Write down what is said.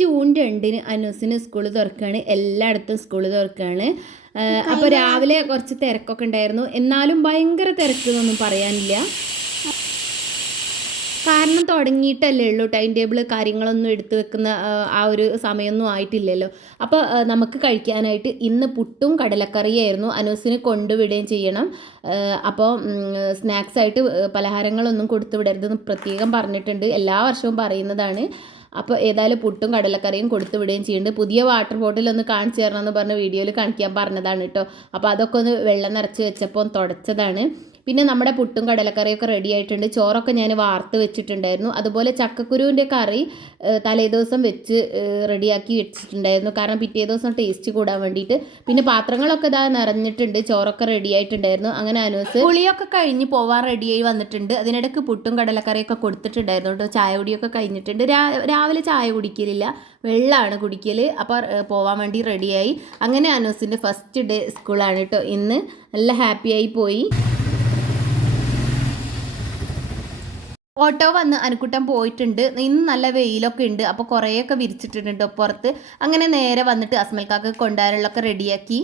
June 2-ന് അനൂസിന് school തുറക്കുകയാണ്. എല്ലായിടത്തും school തുറക്കുകയാണ്. അപ്പോൾ രാവിലെ കുറച്ച് തിരക്കൊക്കെ ഉണ്ടായിരുന്നു. എന്നാലും ഭയങ്കര തിരക്കെന്നൊന്നും പറയാനില്ല. കാരണം തുടങ്ങിയിട്ടല്ലേ ഉള്ളൂ. ടൈം ടേബിൾ കാര്യങ്ങളൊന്നും എടുത്തു വെക്കുന്ന ആ ഒരു സമയമൊന്നും ആയിട്ടില്ലല്ലോ. അപ്പോൾ നമുക്ക് കഴിക്കാനായിട്ട് ഇന്ന് പുട്ടും കടലക്കറിയായിരുന്നു. അനൂസിന് കൊണ്ടുവിടുകയും ചെയ്യണം. അപ്പോൾ സ്നാക്സായിട്ട് പലഹാരങ്ങളൊന്നും കൊടുത്തു വിടരുതെന്ന് പ്രത്യേകം പറഞ്ഞിട്ടുണ്ട്. എല്ലാ വർഷവും പറയുന്നതാണ്. അപ്പോൾ ഏതായാലും പുട്ടും കടലക്കറിയും കൊടുത്തു വിടുകയും ചെയ്യുന്നുണ്ട്. പുതിയ വാട്ടർ ബോട്ടിലൊന്ന് കാണിച്ചു തരണമെന്ന് പറഞ്ഞ് വീഡിയോയിൽ കാണിക്കാൻ പറഞ്ഞതാണ് കേട്ടോ. അപ്പോൾ അതൊക്കെ ഒന്ന് വെള്ളം നിറച്ച് വെച്ചപ്പോൾ തുടച്ചതാണ്. പിന്നെ നമ്മുടെ പുട്ടും കടലക്കറിയൊക്കെ റെഡി ആയിട്ടുണ്ട്. ചോറൊക്കെ ഞാൻ വാർത്ത് വെച്ചിട്ടുണ്ടായിരുന്നു. അതുപോലെ ചക്കക്കുരുവിൻ്റെ കറി തലേദിവസം വെച്ച് റെഡിയാക്കി വെച്ചിട്ടുണ്ടായിരുന്നു. കാരണം പിറ്റേ ദിവസം ടേസ്റ്റ് കൂടാൻ വേണ്ടിയിട്ട്. പിന്നെ പാത്രങ്ങളൊക്കെ ഇതാ നിറഞ്ഞിട്ടുണ്ട്. ചോറൊക്കെ റെഡി ആയിട്ടുണ്ടായിരുന്നു. അങ്ങനെ അനൂസ് പുളിയൊക്കെ കഴിഞ്ഞ് പോവാൻ റെഡിയായി വന്നിട്ടുണ്ട്. അതിനിടയ്ക്ക് പുട്ടും കടലക്കറിയൊക്കെ കൊടുത്തിട്ടുണ്ടായിരുന്നു കേട്ടോ. ചായ കുടിയൊക്കെ കഴിഞ്ഞിട്ടുണ്ട്. രാവിലെ ചായ കുടിക്കലില്ല, വെള്ളമാണ് കുടിക്കൽ. അപ്പോൾ പോവാൻ വേണ്ടി റെഡിയായി. അങ്ങനെ അനൂസിൻ്റെ ഫസ്റ്റ് ഡേ സ്കൂളാണ് കേട്ടോ ഇന്ന്. നല്ല ഹാപ്പിയായി പോയി. ഓട്ടോ വന്ന് അനുക്കുട്ടൻ പോയിട്ടുണ്ട്. ഇന്ന് നല്ല വെയിലൊക്കെ ഉണ്ട്. അപ്പോൾ കുറേയൊക്കെ വിരിച്ചിട്ടുണ്ട് പുറത്ത്. അങ്ങനെ നേരെ വന്നിട്ട് അസ്മൽക്കാക്ക് കൊണ്ടുവരാനുള്ളതൊക്കെ റെഡിയാക്കി.